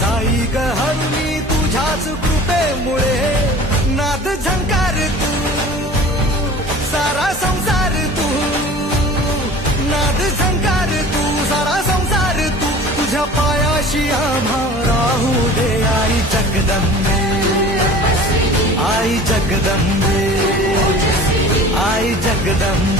जाई ग हरुणी तुझ्याच कृपेमुळे नाद झंकार तू सारा संसार तू नाद झंकार तू सारा संसार तू तुझ्या पायाशी आम्हा राहू दे आई जगदंबे आई जगदंबे आई जगदंबे